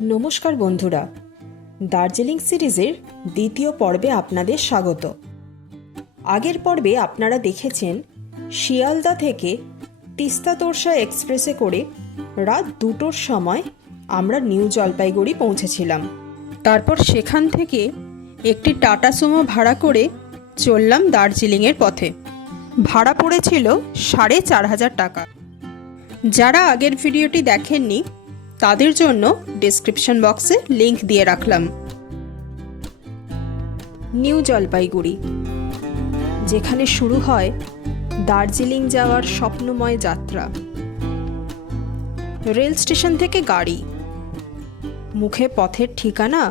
নমস্কার বন্ধুরা। দার্জিলিং সিরিজের দ্বিতীয় পর্বে আপনাদের স্বাগত। আগের পর্বে আপনারা দেখেছেন, শিয়ালদা থেকে তিস্তা তোরসা এক্সপ্রেসে করে রাত দুটোর সময় আমরা নিউ জলপাইগুড়ি পৌঁছেছিলাম। তারপর সেখান থেকে একটি টাটা সুমো ভাড়া করে চললাম দার্জিলিংয়ের পথে। ভাড়া পড়েছিল সাড়ে চার হাজার টাকা। যারা আগের ভিডিওটি দেখেননি তাদের জন্য ডেসক্রিপশন বক্সে লিংক দিয়ে রাখলাম। নিউ জলপাইগুড়ি, যেখানে শুরু হয় দার্জিলিং যাওয়ার স্বপ্নময় যাত্রা। রেল স্টেশন থেকে গাড়ি। মুখে পথের ঠিকানা,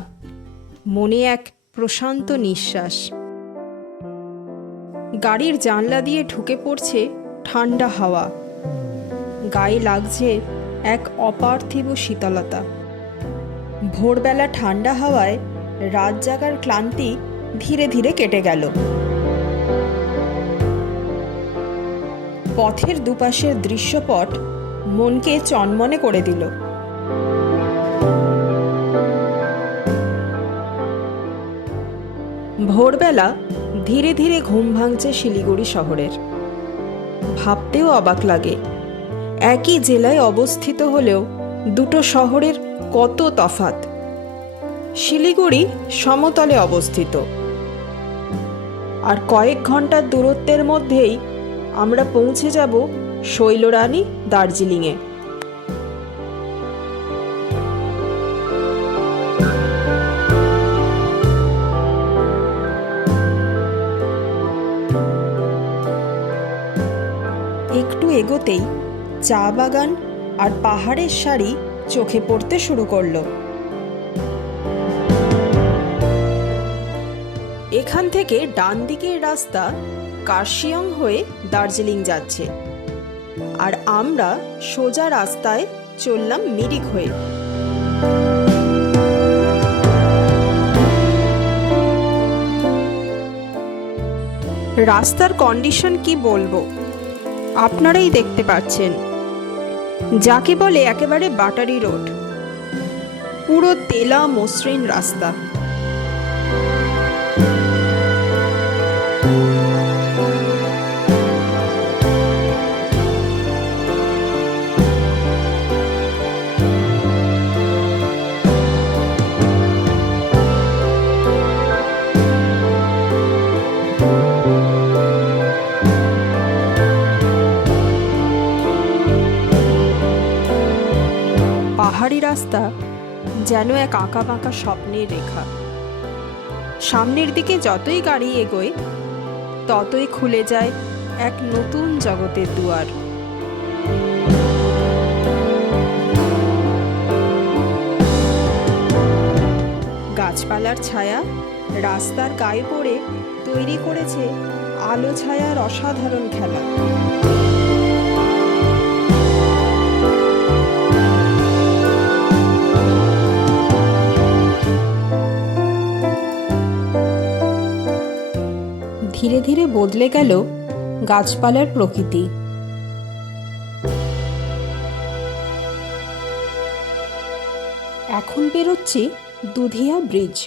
মনে এক প্রশান্ত নিঃশ্বাস। গাড়ির জানলা দিয়ে ঢুকে পড়ছে ঠান্ডা হাওয়া। গায়ে লাগছে এক অপার্থিব শীতলতা। ভোরবেলা ঠান্ডা হাওয়ায় রাত জাগার ক্লান্তি ধীরে ধীরে কেটে গেল। পথের দুপাশের দৃশ্যপট মনকে চনমনে করে দিল। ভোরবেলা ধীরে ধীরে ঘুম ভাঙছে শিলিগুড়ি শহরের। ভাবতেও অবাক লাগে একই জেলায় অবস্থিত হলেও দুটো শহরের কত তফাত শিলিগুড়ি সমতলে অবস্থিত। আর কয়েক ঘণ্টার দূরত্বের মধ্যেই আমরা পৌঁছে যাব শৈলরানী দার্জিলিংয়ে। একটু এগোতেই চা বাগান আর পাহাড়ের সারি চোখে পড়তে শুরু করল। এখান থেকে ডান দিকের রাস্তা কার্শিয়ং হয়ে দার্জিলিং যাচ্ছে। আর আমরা সোজা রাস্তায় চললাম মিরিক হয়ে। রাস্তার কন্ডিশন কি বলব? আপনারাই দেখতে পাচ্ছেন। যাকে বলে একেবারে বাটারি রোড। পুরো তেলা মসৃণ রাস্তা। পাহাড়ি রাস্তা যেন এক আঁকা বাঁকা স্বপ্নের রেখা। সামনের দিকে যতই গাড়ি এগোয়, ততই খুলে যায় এক নতুন জগতের দুয়ার। গাছপালার ছায়া রাস্তার গায়ে পড়ে তৈরি করেছে আলো ছায়ার অসাধারণ খেলা। ধীরে ধীরে বদলে গেল গাছপালার প্রকৃতি। এখন বেরোচ্ছে দুধিয়া ব্রিজ।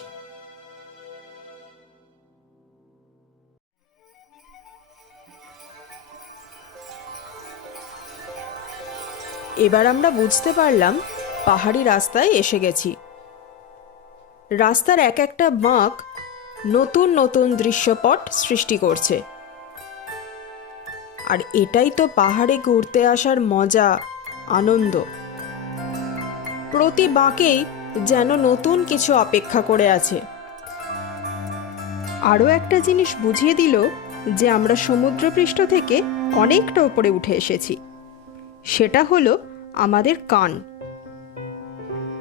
এবার আমরা বুঝতে পারলাম পাহাড়ি রাস্তায় এসে গেছি। রাস্তার এক একটা বাঁক নতুন নতুন দৃশ্যপট সৃষ্টি করছে। আর এটাই তো পাহাড়ে ঘুরতে আসার মজা, আনন্দ। প্রতি বাঁকেই যেন নতুন কিছু অপেক্ষা করে আছে। আরও একটা জিনিস বুঝিয়ে দিল যে আমরা সমুদ্রপৃষ্ঠ থেকে অনেকটা উপরে উঠে এসেছি। সেটা হলো আমাদের কান।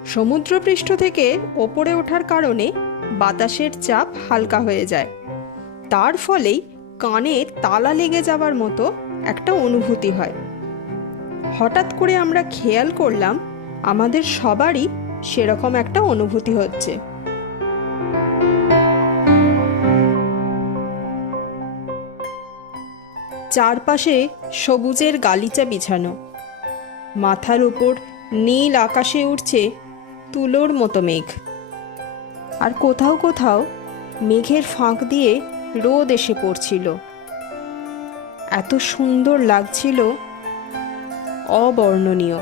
সমুদ্রপৃষ্ঠ থেকে ওপরে ওঠার কারণে বাতাসের চাপ হালকা হয়ে যায়। তার ফলেই কানে তালা লেগে যাওয়ার মতো একটা অনুভূতি হয়। হঠাৎ করে আমরা খেয়াল করলাম, আমাদের সবারই সেরকম একটা অনুভূতি হচ্ছে। চারপাশে সবুজের গালিচা বিছানো। মাথার উপর নীল আকাশে উঠছে তুলোর মতো মেঘ। আর কোথাও কোথাও মেঘের ফাঁক দিয়ে রোদ এসে পড়ছিল। এত সুন্দর লাগছিল অবর্ণনীয়।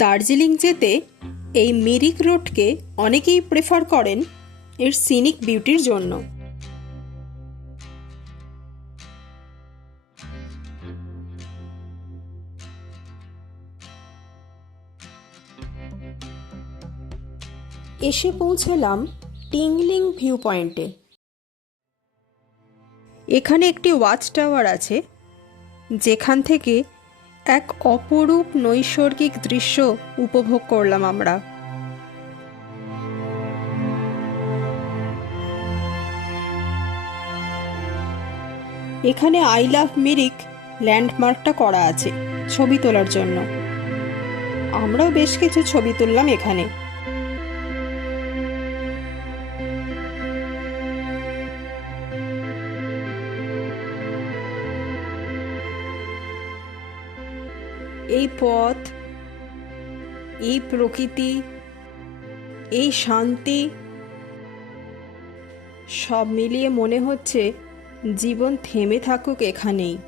দার্জিলিং যেতে এই মিরিক রোডকে অনেকেই প্রেফার করেন এর সিনিক বিউটির জন্য। এসে পৌঁছলাম টিংলিং ভিউ পয়েন্টে এখানে একটি ওয়াচ টাওয়ার আছে, যেখান থেকে এক অপরূপ নৈসর্গিক দৃশ্য উপভোগ করলাম আমরা। এখানে আই লাভ মিরিক ল্যান্ডমার্কটা করা আছে ছবি তোলার জন্য। আমরাও বেশ কিছু ছবি তুললাম এখানে। এই পথ, এই প্রকৃতি, এই শান্তি, সব মিলিয়ে মনে হচ্ছে জীবন থেমে থাকুক এখানেই।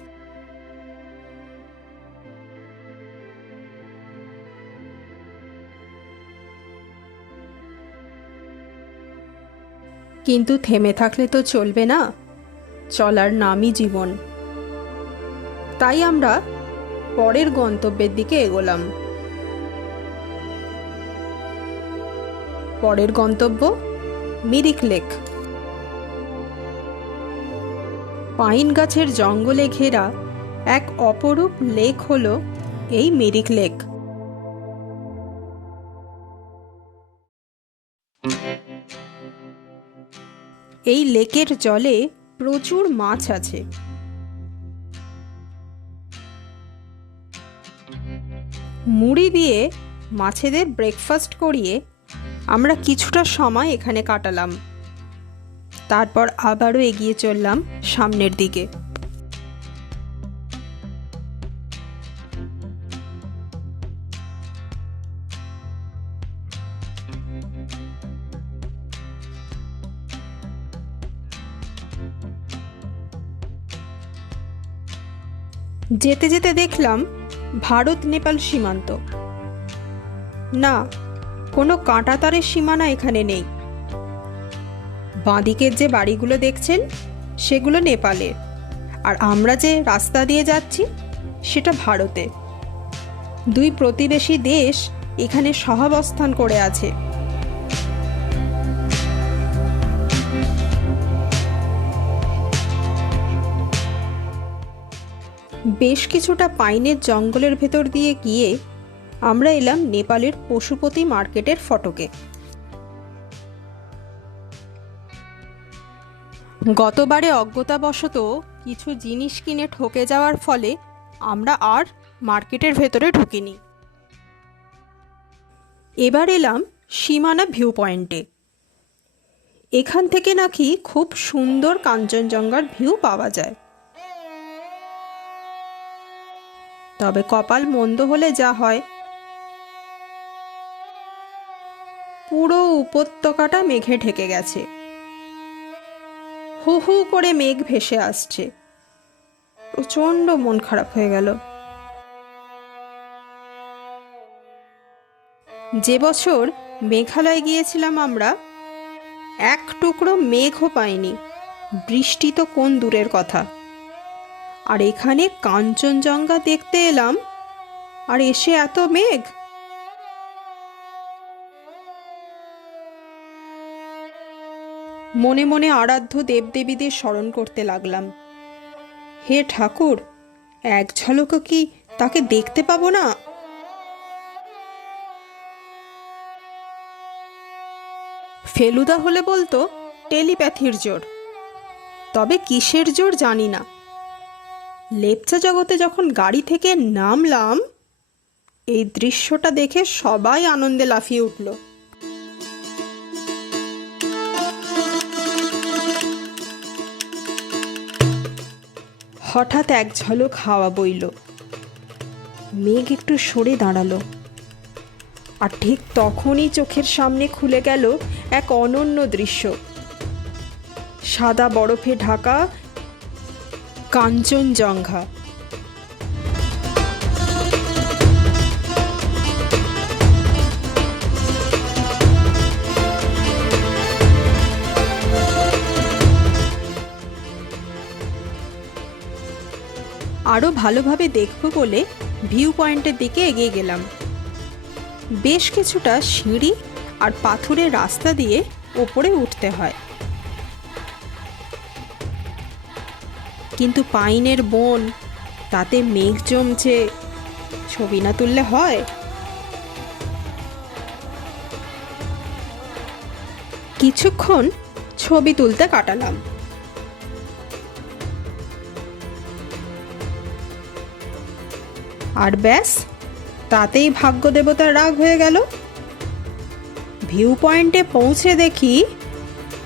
কিন্তু থেমে থাকলে তো চলবে না, চলার নামই জীবন। তাই আমরা পরের গন্তব্যের দিকে এগোলাম। পরের গন্তব্য মিরিক লেক। পাইন গাছের জঙ্গলে ঘেরা এক অপরূপ লেক হল এই মিরিক লেক। এই লেকের জলে প্রচুর মাছ আছে। মুড়ি দিয়ে মাছেদের ব্রেকফাস্ট করিয়ে আমরা কিছুটা সময় এখানে কাটালাম। তারপর আবারও এগিয়ে চললাম সামনের দিকে। যেতে যেতে দেখলাম ভারত নেপাল সীমান্ত। না, কোনো কাঁটাতারের সীমানা এখানে নেই। বাঁদিকের যে বাড়িগুলো দেখছেন, সেগুলো নেপালে আর আমরা যে রাস্তা দিয়ে যাচ্ছি, সেটা ভারতে দুই প্রতিবেশী দেশ এখানে সহাবস্থান করে আছে। বেশ কিছুটা পাইনের জঙ্গলের ভেতর দিয়ে গিয়ে আমরা এলাম নেপালের পশুপতি মার্কেটের ফটকে। গতবারে অজ্ঞতাবশত কিছু জিনিস কিনে ঠকে যাওয়ার ফলে আমরা আর মার্কেটের ভেতরে ঢুকিনি। এবার এলাম সীমানা ভিউ পয়েন্টে এখান থেকে নাকি খুব সুন্দর কাঞ্চনজঙ্ঘার ভিউ পাওয়া যায়। তবে কপাল মন্দ হলে যা হয়। পুরো উপত্যকাটা মেঘে ঢেকে গেছে। হু হু করে মেঘ ভেসে আসছে। প্রচণ্ড মন খারাপ হয়ে গেল। যে বছর মেঘালয় গিয়েছিলাম আমরা, এক টুকরো মেঘও পাইনি। বৃষ্টি তো কোন দূরের কথা। আর এখানে কাঞ্চনজঙ্ঘা দেখতে এলাম। আর এসে এত মেঘ? মনে মনে আরাধ্য দেবদেবীদের স্মরণ করতে লাগলাম। হে ঠাকুর, এক ঝলকও কি তাকে দেখতে পাবো না? ফেলুদা হলে বলতো, টেলিপ্যাথির জোর তবে কিসের জোর জানি না। লেপচা জগতে যখন গাড়ি থেকে নামলাম, এই দৃশ্যটা দেখে সবাই আনন্দে লাফিয়ে উঠল। হঠাৎ এক ঝলক হাওয়া বইল। মেঘ একটু সরে দাঁড়াল। আর ঠিক তখনই চোখের সামনে খুলে গেল এক অনন্য দৃশ্য। সাদা বরফে ঢাকা কাঞ্চনজঙ্ঘা। আরও ভালোভাবে দেখব বলে ভিউ পয়েন্টের দিকে এগিয়ে গেলাম। বেশ কিছুটা সিঁড়ি আর পাথুরের রাস্তা দিয়ে ওপরে উঠতে হয়। কিন্তু পাইনের বন, তাতে মেঘ জমছে। ছবি না তুললে হয়? কিছুক্ষণ ছবি তুলতে কাটালাম। আর ব্যাস, তাতেই ভাগ্য দেবতার রাগ হয়ে গেল। ভিউ পয়েন্টে পৌঁছে দেখি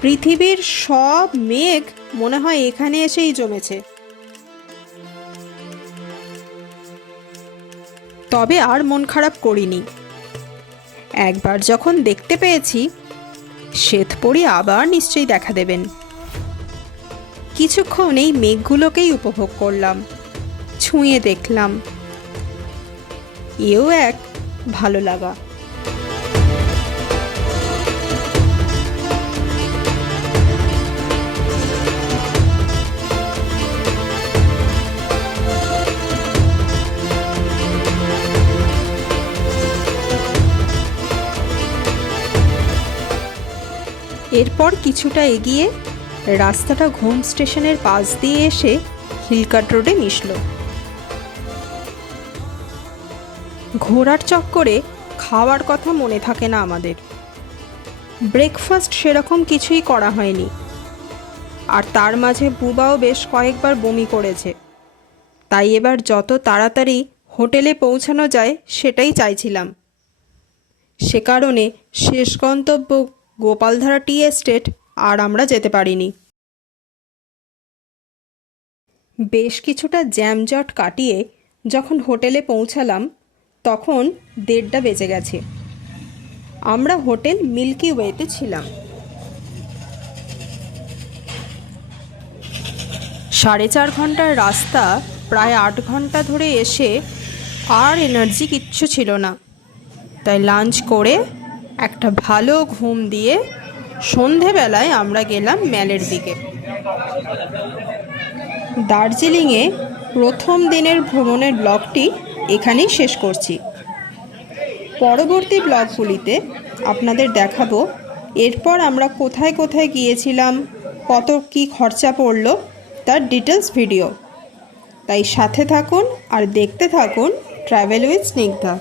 পৃথিবীর সব মেঘ মনে হয় এখানে এসেই জমেছে। তবে আর মন খারাপ করিনি। একবার যখন দেখতে পেয়েছি শ্বেতপরি আবার নিশ্চয়ই দেখা দেবেন। কিছুক্ষণ এই মেঘগুলোকেই উপভোগ করলাম, ছুঁয়ে দেখলাম। এও এক ভালো লাগা। এরপর কিছুটা এগিয়ে রাস্তাটা ঘুম স্টেশনের পাশ দিয়ে এসে হিলকাট রোডে মিশল। ঘোড়ার চক্করে খাওয়ার কথা মনে থাকে না আমাদের। ব্রেকফাস্ট সেরকম কিছুই করা হয়নি। আর তার মাঝে বুবাও বেশ কয়েকবার বমি করেছে। তাই এবার যত তাড়াতাড়ি হোটেলে পৌঁছানো যায় সেটাই চাইছিলাম। সে কারণে শেষ গন্তব্য গোপালধারা টি এস্টেট আর আমরা যেতে পারিনি। বেশ কিছুটা জ্যামজট কাটিয়ে যখন হোটেলে পৌঁছালাম, তখন দেড়টা বেজে গেছে। আমরা হোটেল মিল্কি ওয়েতে ছিলাম। সাড়ে চার ঘণ্টার রাস্তা প্রায় আট ঘণ্টা ধরে এসে আর এনার্জি কিচ্ছু ছিল না। তাই লাঞ্চ করে একটা ভালো ঘুম দিয়ে সন্ধেবেলায় আমরা গেলাম ম্যালের দিকে। দার্জিলিংয়ে প্রথম দিনের ভ্রমণের ব্লগটি এখানেই শেষ করছি। পরবর্তী ব্লগগুলিতে আপনাদের দেখাবো এরপর আমরা কোথায় কোথায় গিয়েছিলাম, কত কি খরচা পড়ল, তার ডিটেলস ভিডিও। তাই সাথে থাকুন আর দেখতে থাকুন ট্রাভেল উইথ স্নিগ্ধা